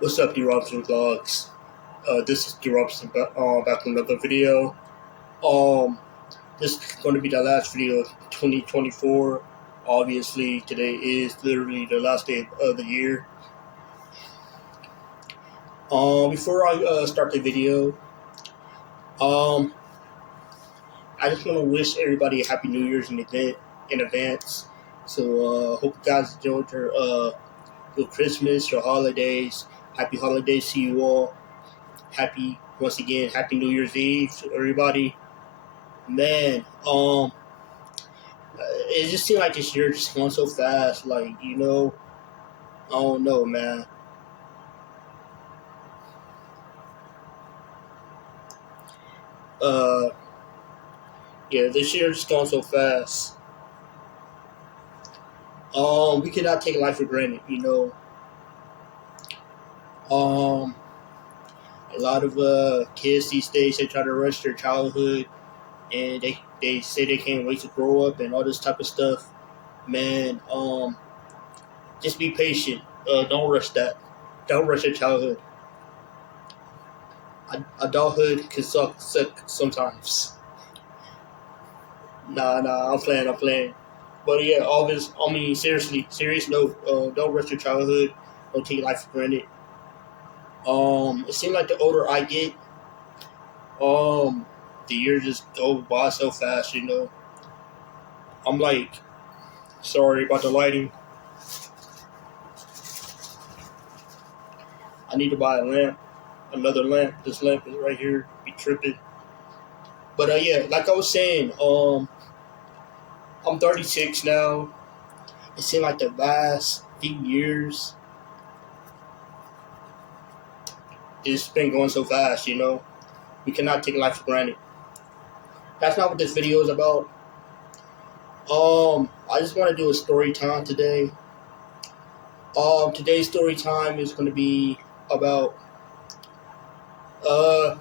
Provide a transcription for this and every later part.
What's up, D Robson Vlogs? This is D Robson back with another video. Um, this is going to be the last video of 2024. Obviously, today is literally the last day of the year. Before I start the video, um, I just want to wish everybody a Happy New Year's in advance. So, hope you guys enjoyed your Christmas, your holidays. Happy holidays to you all. Once again, Happy New Year's Eve to everybody. Man, it just seemed like this year just went so fast. Like, I don't know, man. Uh, yeah, this year just gone so fast. We cannot take life for granted. Um, a lot of kids these days, they try to rush their childhood, and they say they can't wait to grow up and all this type of stuff. Man, just be patient. Don't rush that. Don't rush your childhood. Adulthood can suck sometimes. Nah, I'm playing. But yeah, serious note, don't rush your childhood. Don't take life for granted. It seems like the older I get, the years just go by so fast. I'm like, sorry about the lighting. I need to buy another lamp. This lamp is right here. Be tripping. But yeah, like I was saying, I'm 36 now. It seemed like the last few years, it's been going so fast. We cannot take life for granted. That's not what this video is about. I just want to do a story time today. Today's story time is going to be about uh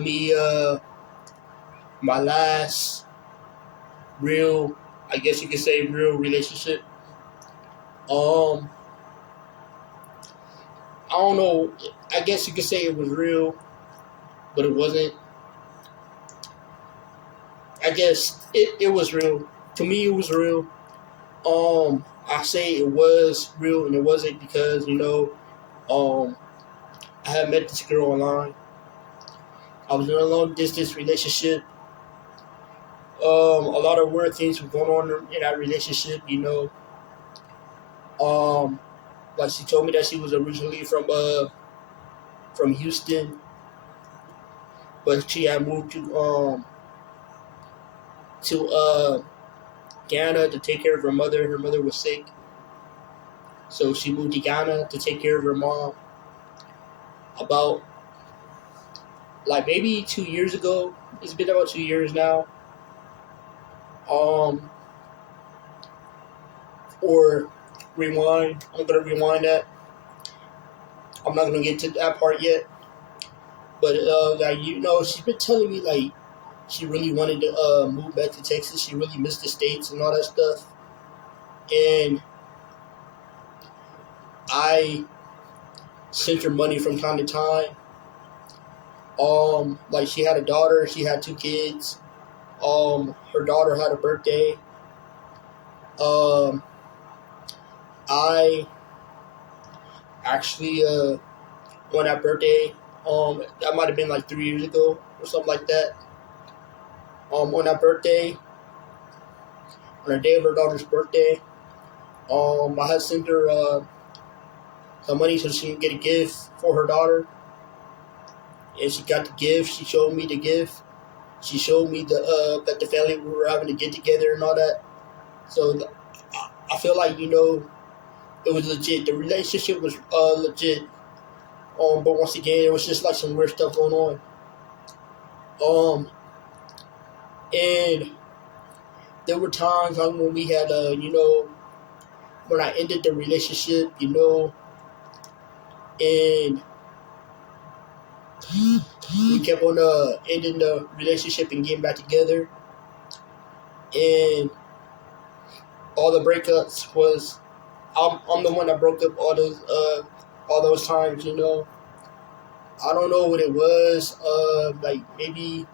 me my last real, I guess you could say, real relationship. Um, I don't know. I guess you could say it was real, but it wasn't. I guess it was real. To me, it was real. I say it was real and it wasn't because, I had met this girl online. I was in a long distance relationship. A lot of weird things were going on in that relationship. Like she told me that she was originally from Houston, but she had moved to Ghana to take care of her mother. Her mother was sick, so she moved to Ghana to take care of her mom. About like maybe 2 years ago. It's been about 2 years now. Um, or rewind. I'm gonna rewind that. I'm not gonna get to that part yet. But she's been telling me like she really wanted to move back to Texas. She really missed the States and all that stuff. And I sent her money from time to time. Like she had a daughter, she had 2 kids. Her daughter had a birthday. I actually on that birthday, that might have been like 3 years ago or something like that. On that birthday, on the day of her daughter's birthday, I had sent her some money so she can get a gift for her daughter. And she got the gift. She showed me the gift. She showed me that the family we were having to get together and all that. So I feel like it was legit. The relationship was legit. But once again, it was just like some weird stuff going on. And there were times when we had when I ended the relationship, and we kept on ending the relationship and getting back together. And all the breakups was I'm the one that broke up all those times. I don't know what it was. Like maybe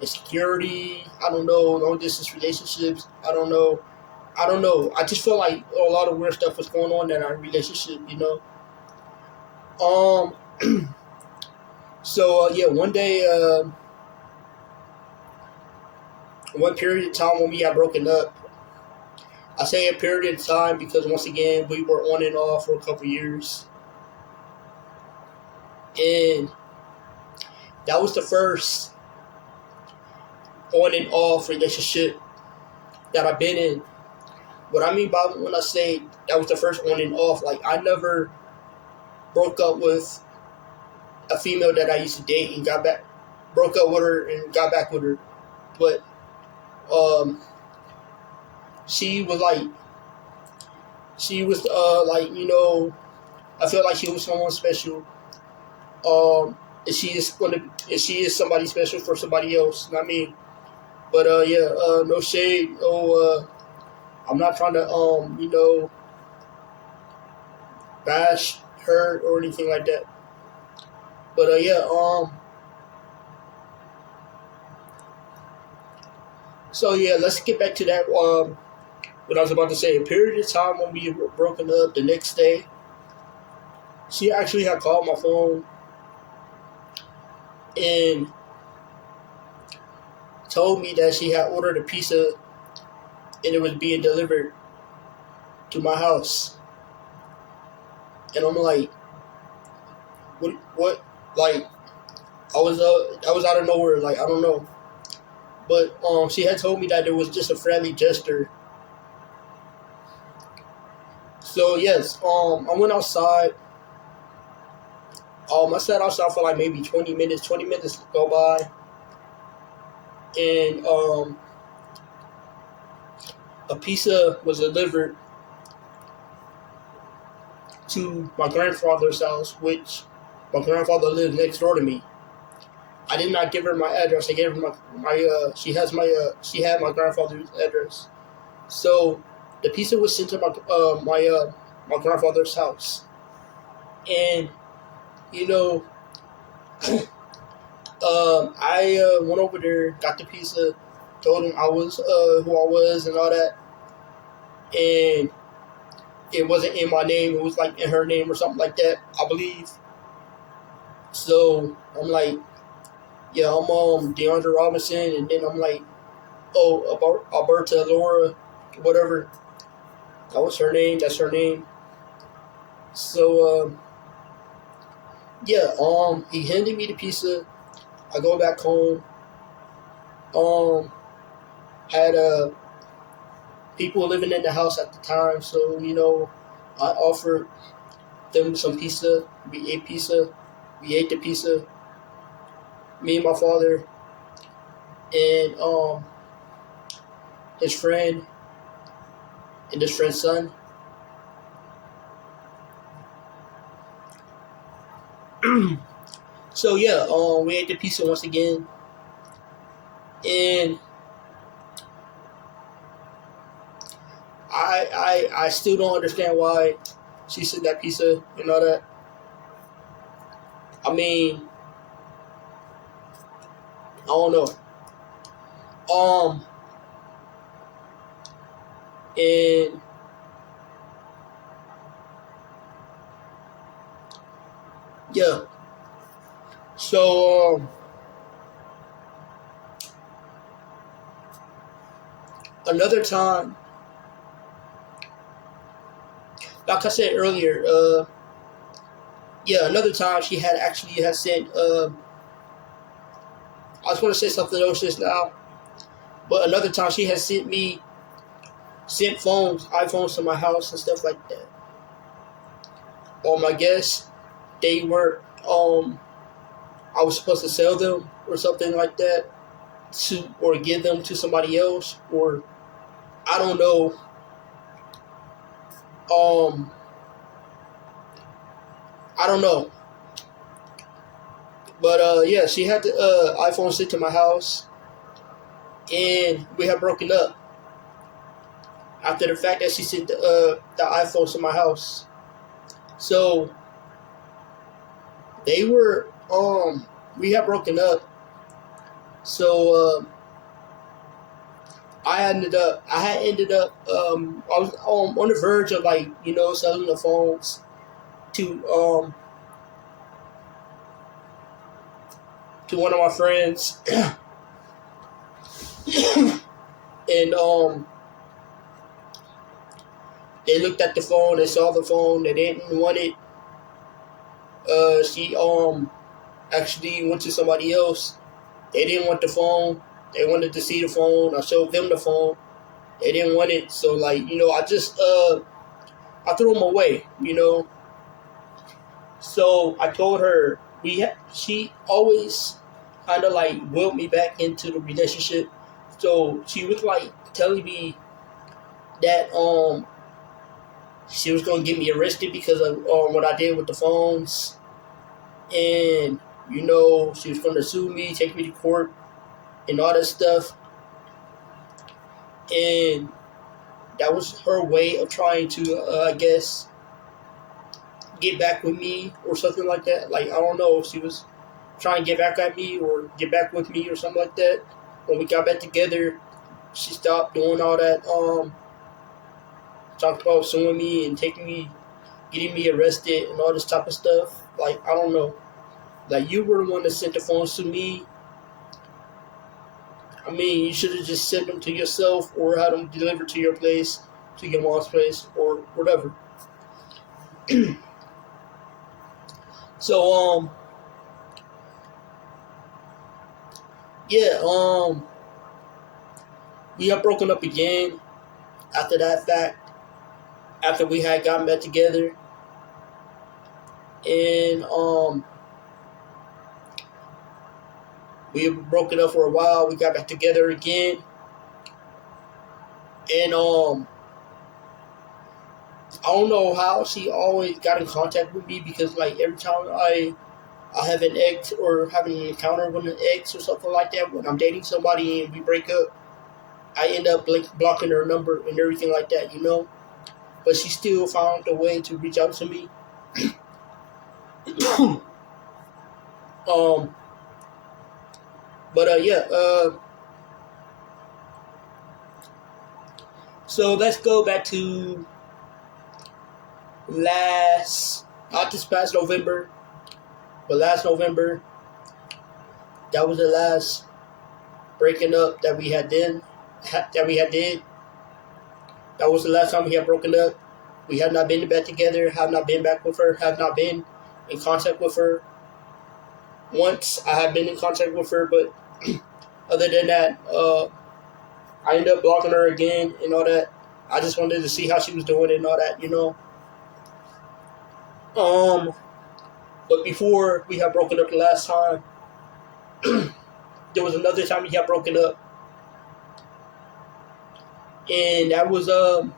insecurity. I don't know. Long distance relationships. I don't know. I don't know. I just feel like a lot of weird stuff was going on in our relationship. Um. So yeah, one day, one period of time when we got broken up. I say a period of time because once again we were on and off for a couple years, and that was the first on and off relationship that I've been in. What I mean by when I say that was the first on and off, like I never broke up with a female that I used to date and broke up with her and got back with her, but um, she was like, like I felt like she was someone special. And she is somebody special for somebody else. You know what I mean? But yeah, no shade. I'm not trying to bash her or anything like that. But yeah, so yeah, let's get back to that. What I was about to say. A period of time when we were broken up. The next day, she actually had called my phone and told me that she had ordered a pizza and it was being delivered to my house. And I'm like, what? Like, I was out of nowhere. Like, I don't know. But she had told me that it was just a friendly gesture. So yes, I went outside. I sat outside for like maybe 20 minutes. 20 minutes go by, and a pizza was delivered to my grandfather's house, which my grandfather lives next door to me. I did not give her my address. I gave her she had my grandfather's address. So the pizza was sent to my grandfather's house, and you know, I went over there, got the pizza, told him I was who I was and all that, and it wasn't in my name. It was like in her name or something like that, I believe. So I'm like, yeah, I'm DeAndre Robinson, and then I'm like, oh, Alberta Laura, whatever. That was her name. That's her name. So yeah, he handed me the pizza. I go back home. Had people living in the house at the time, so I offered them some pizza. We ate pizza. We ate the pizza. Me and my father and his friend and his friend's son. So yeah, we ate the pizza once again, and I still don't understand why she said that pizza and all that. I mean, I don't know. Um, and yeah, so another time, like I said earlier, yeah, another time she had actually had sent. I was going to say something else just now, but another time she had sent iPhones to my house and stuff like that. I guess they were I was supposed to sell them or something like that or give them to somebody else, or I don't know. Um, I don't know. But yeah, she had the iPhone sent to my house, and we had broken up. after the fact that she sent the iPhones to my house. So they were we had broken up. So I had ended up I was on the verge of like selling the phones to to one of my friends, and they looked at the phone, they saw the phone, they didn't want it. She actually went to somebody else. They didn't want the phone. They wanted to see the phone. I showed them the phone. They didn't want it. So like, I just I threw them away. So I told her she always kind of like willed me back into the relationship. So she was like telling me that she was gonna get me arrested because of what I did with the phones, and she was gonna sue me, take me to court, and all that stuff. And that was her way of trying to, I guess, get back with me or something like that. Like, I don't know if she was trying to get back at me or get back with me or something like that. When we got back together, she stopped doing all that. Talked about suing me and getting me arrested and all this type of stuff. Like, I don't know. Like, you were the one that sent the phones to me. I mean, you should have just sent them to yourself or had them delivered to your place, to your mom's place, or whatever. So, yeah, we have broken up again after that fact, after we had gotten back together. And, we were broken up for a while. We got back together again. And, I don't know how she always got in contact with me because, like, every time I have an ex or have an encounter with an ex or something like that, when I'm dating somebody and we break up, I end up blocking her number and everything like that. But she still found a way to reach out to me. But yeah. So let's go back to not this past November, but last November. That was the last breaking up that we had did. That was the last time we had broken up. We have not been back together, have not been back with her, have not been in contact with her. Once I have been in contact with her, but other than that, I ended up blocking her again and all that. I just wanted to see how she was doing and all that. But before we had broken up the last time, there was another time we had broken up. And that was that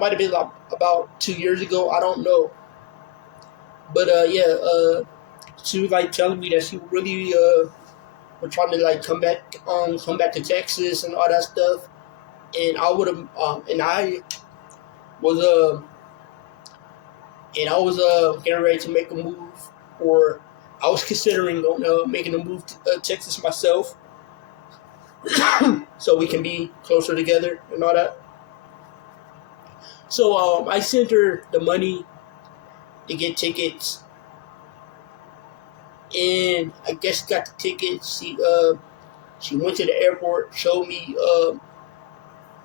might have been like about 2 years ago. I don't know. But yeah, she was like telling me that she really was trying to like come back to Texas and all that stuff. And I would have and I was getting ready to make a move, or I was considering making a move to Texas myself, so we can be closer together and all that. So I sent her the money to get tickets, and I guess got the tickets. She went to the airport, showed me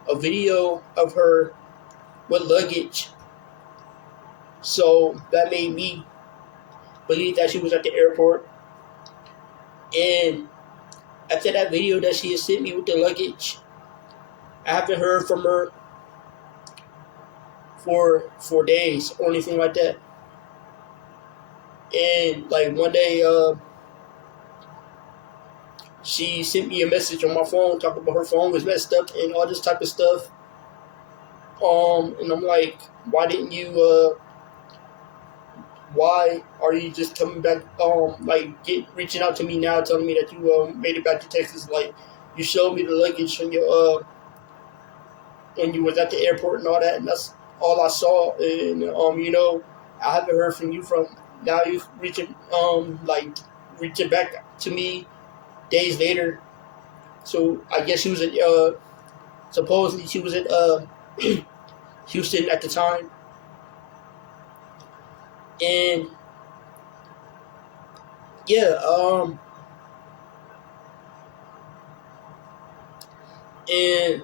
a video of her with luggage. So that made me believe that she was at the airport. And after that video that she had sent me with the luggage, I haven't heard from her for 4 days or anything like that. And like one day, she sent me a message on my phone talking about her phone was messed up and all this type of stuff. And I'm like, why didn't you? Why are you just coming back? Reaching out to me now, telling me that you made it back to Texas? Like, you showed me the luggage when you was at the airport and all that, and that's all I saw. And I haven't heard from you from now. You reaching back to me days later. So I guess she was in supposedly she was in Houston at the time, and yeah, and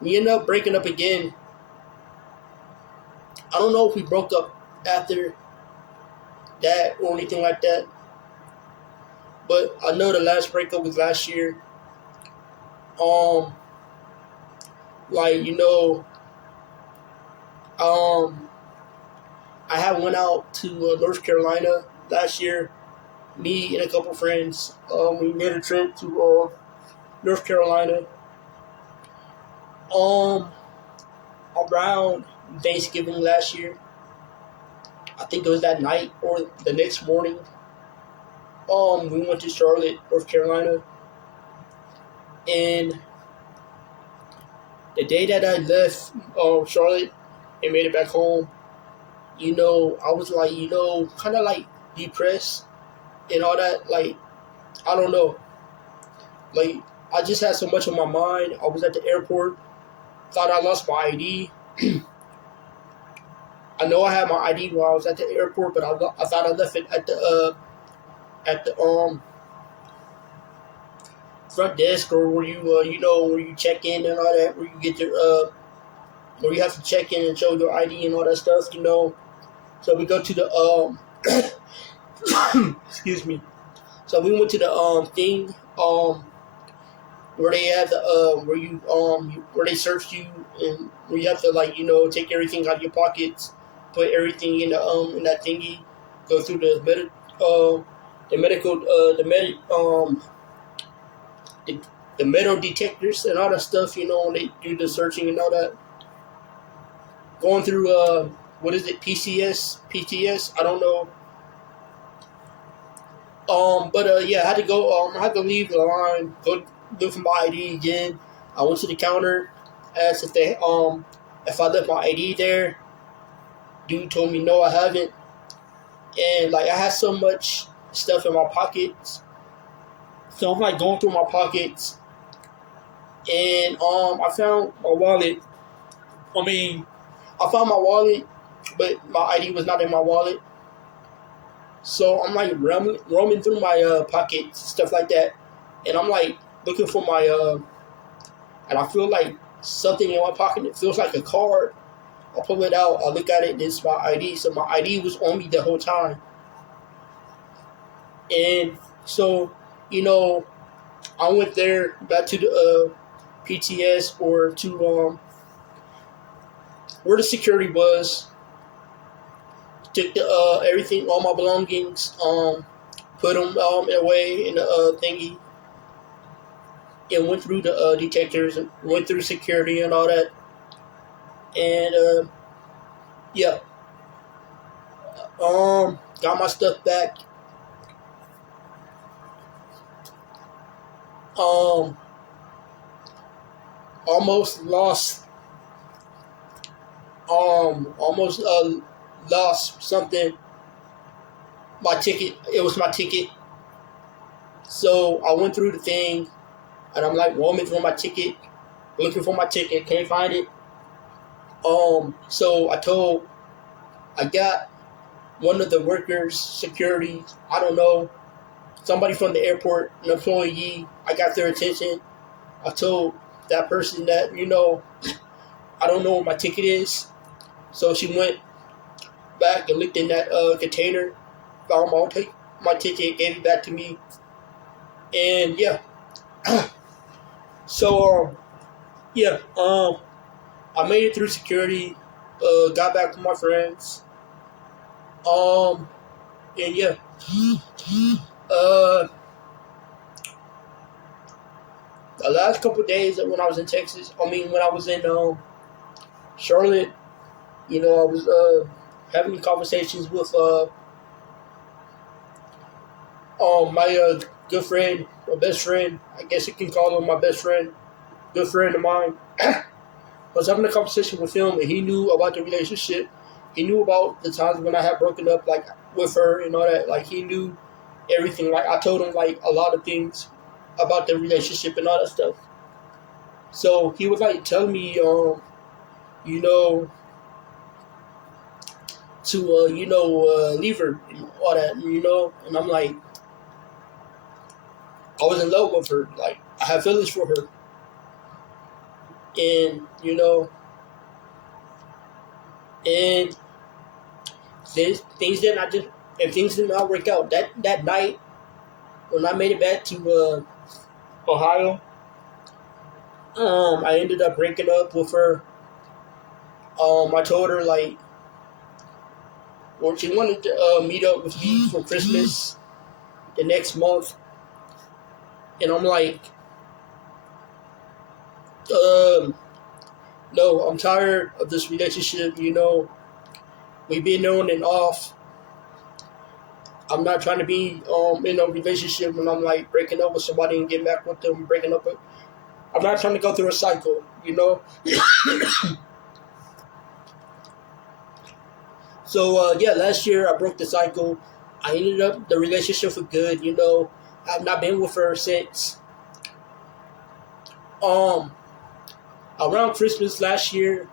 we ended up breaking up again. I don't know if we broke up after that or anything like that, but I know the last breakup was last year. Um, like um, I had went out to North Carolina last year. Me and a couple friends. We made a trip to North Carolina. Um, Around Thanksgiving last year. I think it was that night or the next morning. We went to Charlotte, North Carolina, and the day that I left Charlotte and made it back home, I was like, kind of like depressed and all that. Like, I don't know. Like, I just had so much on my mind. I was at the airport, thought I lost my ID. I know I had my ID while I was at the airport, but I thought I left it at the front desk, or where you where you check in and all that, where you get your where you have to check in and show your ID and all that stuff. So we go to the excuse me. So we went to the thing where they have the where they search you, and where you have to take everything out of your pockets, put everything in that thingy, go through the medical the, the metal detectors and all that stuff. When they do the searching and all that, going through what is it, PTS, I don't know. But yeah, I had to go. I had to leave the line, go look for my ID again. I went to the counter, asked if I left my ID there. Dude told me no, I haven't. And like I had so much stuff in my pockets, so I'm like going through my pockets, and I found my wallet. I mean, I found my wallet, but my ID was not in my wallet. So I'm like roaming through my pockets, stuff like that, and I'm like looking for my and I feel like something in my pocket. It feels like a card. I pull it out. I look at it. It's my ID. So my ID was on me the whole time. And so, I went there back to the PTS, or to where the security was. Took the everything, all my belongings, put them away in the thingy, and went through the detectors, and went through security and all that. And yeah, got my stuff back. Um, almost lost. Almost lost something. My ticket. It was my ticket. So I went through the thing, and I'm like roaming for my ticket, looking for my ticket, can't find it. So I got one of the workers, security, I don't know, somebody from the airport, an employee. I got their attention. I told that person that, I don't know where my ticket is. So she went back and looked in that container, found my ticket, gave it back to me. And yeah. So, yeah, I made it through security, got back with my friends. And yeah. Uh, the last couple of days when I was in Texas, when I was in Charlotte, I was having conversations with my good friend, my best friend. I guess you can call him my best friend, good friend of mine. I was having a conversation with him, and he knew about the relationship. He knew about the times when I had broken up, like with her and all that. Like he knew everything. Like I told him like a lot of things about the relationship and all that stuff. So he was like telling me, you know, to leave her and all that, and I'm like, I was in love with her, like I had feelings for her, and and things did not just and things did not work out. That night when I made it back to Ohio, I ended up breaking up with her. I told her like, well, she wanted to meet up with me for Christmas the next month, and I'm like, um, no, I'm tired of this relationship. We've been on and off. I'm not trying to be in a relationship when I'm like breaking up with somebody and getting back with them, breaking up. I'm not trying to go through a cycle. So yeah, last year I broke the cycle. I ended up the relationship for good. I've not been with her since around Christmas last year.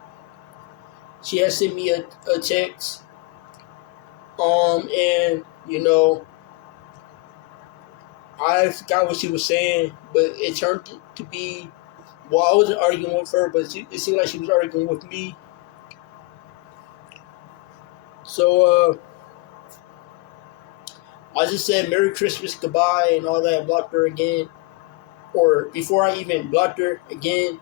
She had sent me a text. And I forgot what she was saying, but it turned to be, well, I wasn't arguing with her, but it seemed like she was arguing with me. So I just said Merry Christmas, goodbye, and all that. Blocked her again, or before I even blocked her again,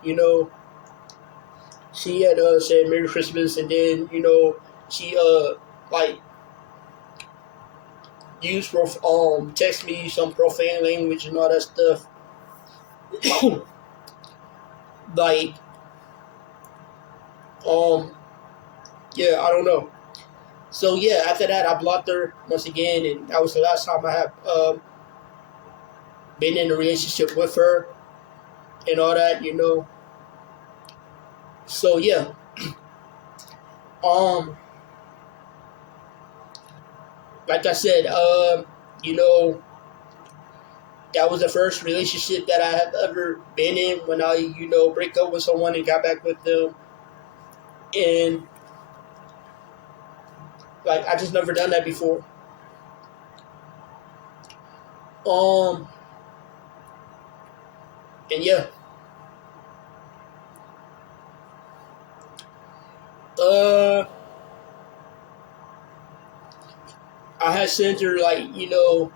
she had said Merry Christmas, and then she like used text me some profane language and all that stuff. Like um yeah, I don't know. So yeah, after that I blocked her once again, and that was the last time I have been in a relationship with her and all that. So yeah, um, like I said, you know, that was the first relationship that I have ever been in when I break up with someone and got back with them, and like I just never done that before. Um, and yeah, uh, I had sent her like a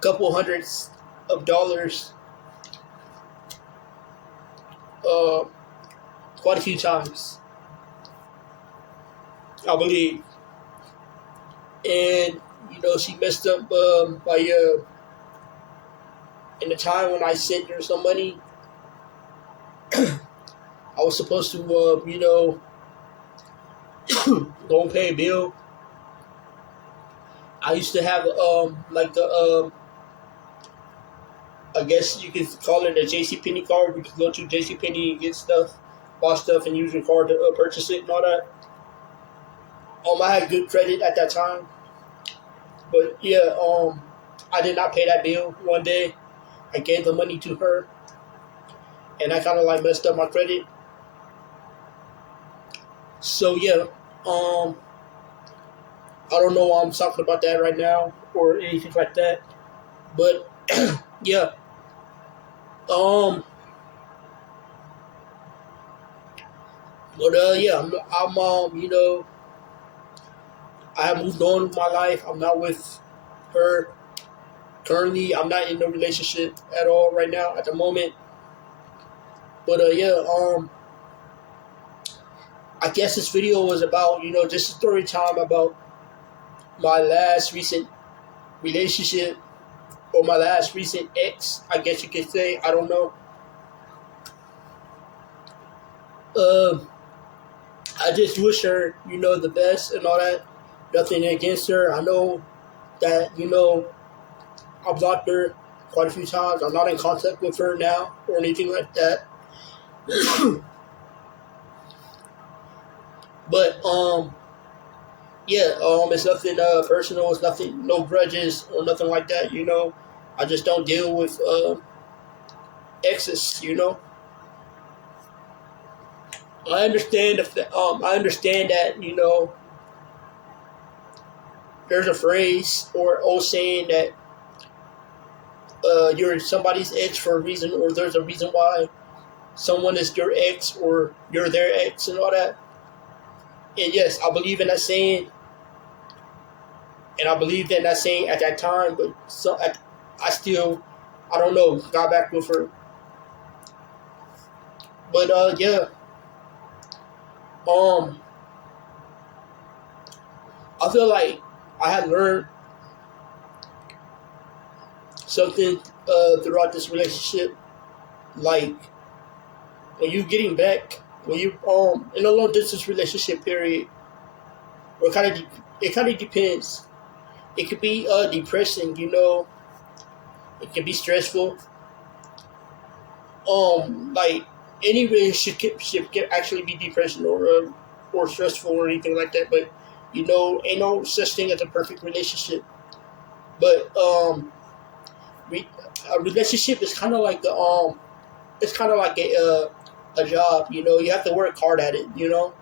couple hundreds of dollars, uh, quite a few times, I believe. And she messed up by in the time when I sent her some money. I was supposed to go and pay a bill. I used to have like a I guess you could call it a JCPenney card. We could go to JCPenney and get stuff, buy stuff, and use your card to purchase it and all that. I had good credit at that time, but yeah, I did not pay that bill one day. I gave the money to her, and I kind of like messed up my credit. So yeah, I don't know why I'm talking about that right now or anything like that, but yeah, um, but yeah, I'm I have moved on with my life. I'm not with her currently. I'm not in a relationship at all right now at the moment. But yeah, I guess this video was about just a story time about my last recent relationship or my last recent ex. I guess you could say. I don't know. Um, I just wish her the best and all that. Nothing against her. I know that I blocked her quite a few times. I'm not in contact with her now or anything like that. But yeah, it's nothing personal. It's nothing, no grudges or nothing like that. I just don't deal with exes. I understand I understand that there's a phrase or old saying that you're somebody's ex for a reason, or there's a reason why someone is your ex or you're their ex and all that. And yes, I believe in that saying, and I believed in that saying at that time. But I still, I don't know, got back with her. But yeah, um, I feel like I had learned something throughout this relationship. Like when you getting back, when you in a long distance relationship period, or it kind of depends. It could be depressing, It can be stressful. Like any relationship can actually be depressing or stressful or anything like that. But ain't no such thing as a perfect relationship. But re- a relationship is kind of like it's kind of like a job. You have to work hard at it. You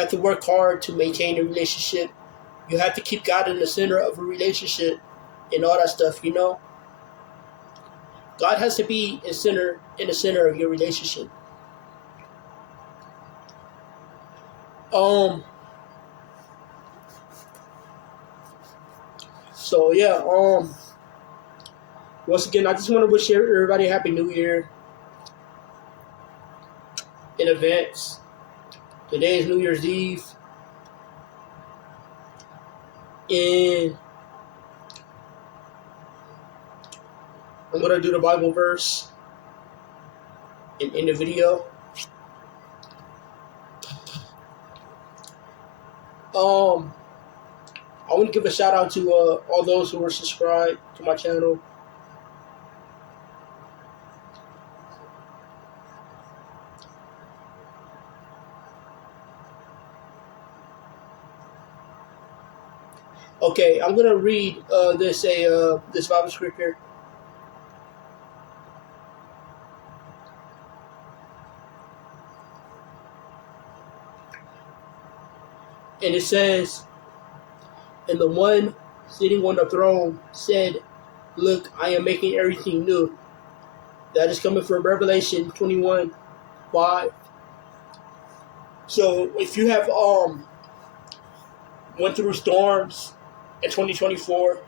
have to work hard to maintain a relationship. You have to keep God in the center of a relationship and all that stuff. God has to be in the center of your relationship. Um. So yeah. Once again, I just want to wish everybody a happy New Year in advance. Today is New Year's Eve, and I'm gonna do the Bible verse in the video. Um. I want to give a shout out to all those who are subscribed to my channel. Okay, I'm gonna read this Bible scripture, and it says, "And the one sitting on the throne said, 'Look, I am making everything new.'" That is coming from Revelation 21:5. So if you have went through storms in 2024,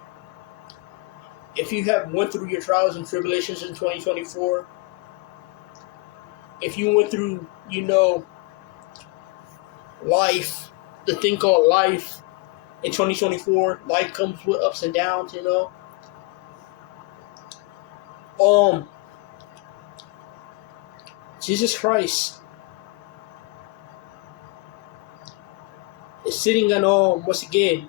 if you have went through your trials and tribulations in 2024, if you went through life, the thing called life in 2024, life comes with ups and downs. Um, Jesus Christ is sitting on once again,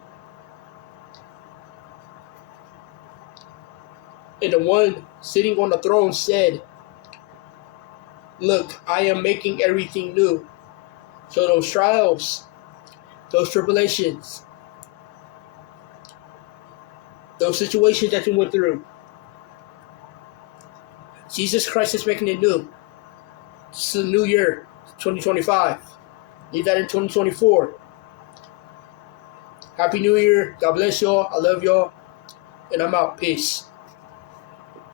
and the one sitting on the throne said, "Look, I am making everything new." So those trials, those tribulations, those situations that you went through, Jesus Christ is making it new. This is a new year, 2025. Leave that in 2024. Happy New Year. God bless y'all. I love y'all. And I'm out. Peace.